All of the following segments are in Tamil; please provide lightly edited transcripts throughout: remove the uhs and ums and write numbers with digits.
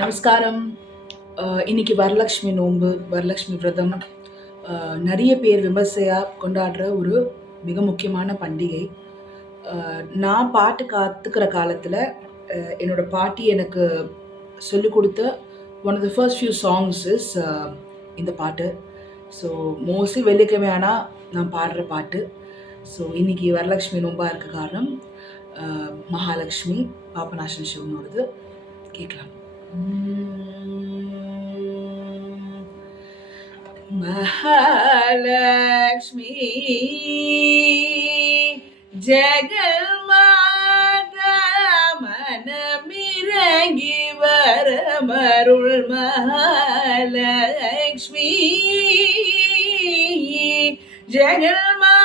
நமஸ்காரம். இன்னைக்கு வரலக்ஷ்மி நோன்பு, வரலக்ஷ்மி விரதம். நிறைய பேர் விமர்சையாக கொண்டாடுற ஒரு மிக முக்கியமான பண்டிகை. நான் பாட்டு கற்றுக்கிற காலத்தில் என்னோட பாட்டி எனக்கு சொல்லிக் கொடுத்த one of the first few songs is இந்த பாட்டு. ஸோ மோஸ்ட்லி வெள்ளிக்கிழமை ஆனால் நான் பாடுற பாட்டு. ஸோ இன்னைக்கு வரலக்ஷ்மி நோம்பாக இருக்க காரணம் மகாலட்சுமி பாபநாசன் சிவனோடது. கேட்கலாம். மகாலட்சுமி ஜெகன்மாதா மனமிறங்கி வரமருள் மகாலட்சுமி ஜெகன்மாதா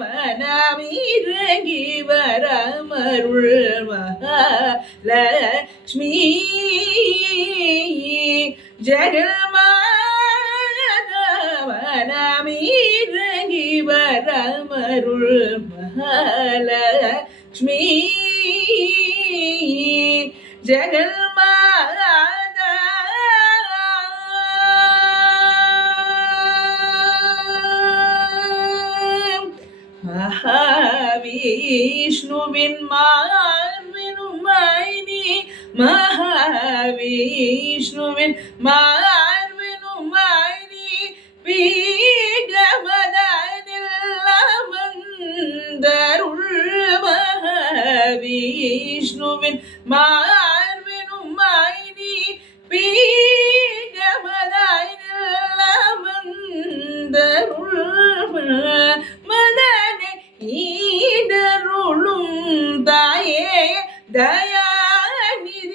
மனமிறங்கி வரமருள் மகாலட்சுமி ஜெகன்மாதவனமிறங்கி வரமருள் மகாலட்சுமி ஜெகன்மாதா மகாவிஷ்ணுவின் மார்பினுமைனி மகாவிஷ்ணுவின் மார்பினுமைனி பீடமதனில் அமர்ந்தருள் மகாவிஷ்ணுவின் மார்பினுமைனி பீடமதனில் அமர்ந்தருள் மதனை ஈடருளும் தாயே தயாநிதியே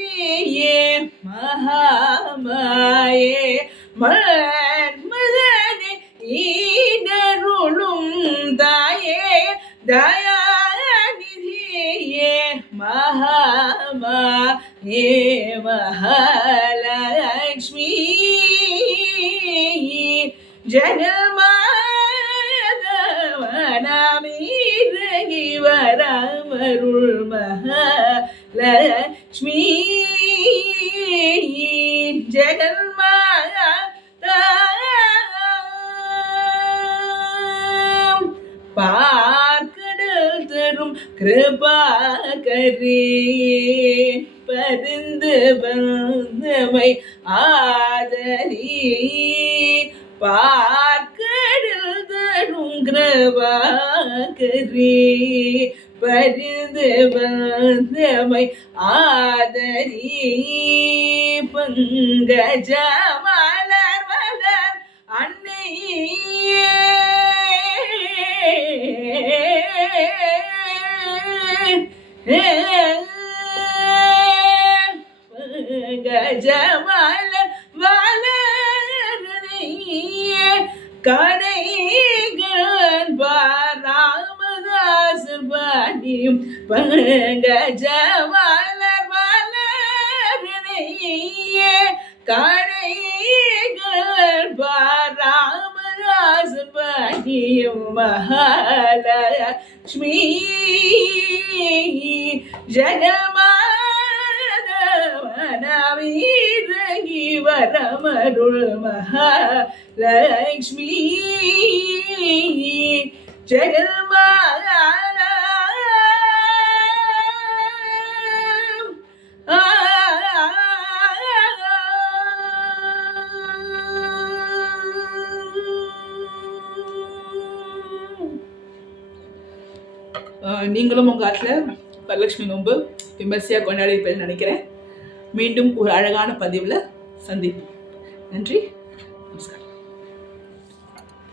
மகாமாயே மன்மதனை ஈடருளும் தாயே தயாநிதியே மகாமாயே மகாலட்சுமி ஜெகன்மாதவனமிறங்கி வரமருள் மகாலட்சுமி ஜெகன்மாதா பார்க்கடல் தரும் கிருபாகரே பரிந்து வந்தமை ஆதரி பார்க்கடல் தரும் கிருபாகரே பரிந்து வந்தமை ஆதரி பங்கஜ மலர் மலர் அன்னையே பங்கஜ மலர் மலரணையே கடைகள் ராமதாசர் பாடியும் பங்கஜ மலர் மலரணையே கடைகள் ராமதாசர் பாடியும் மகாலட்சுமி ஜெகன்மாதவனமிறங்கி வரமருள் மகாலட்சுமி ஜெகன்மாதா நீங்களும் உங்கள் ஆட்டில் வரலட்சுமி நோன்பு விமர்சையாக கொண்டாடிப்பேன்னு நினைக்கிறேன். மீண்டும் ஒரு அழகான பதிவில் சந்திப்போம். நன்றி, நமஸ்காரம்.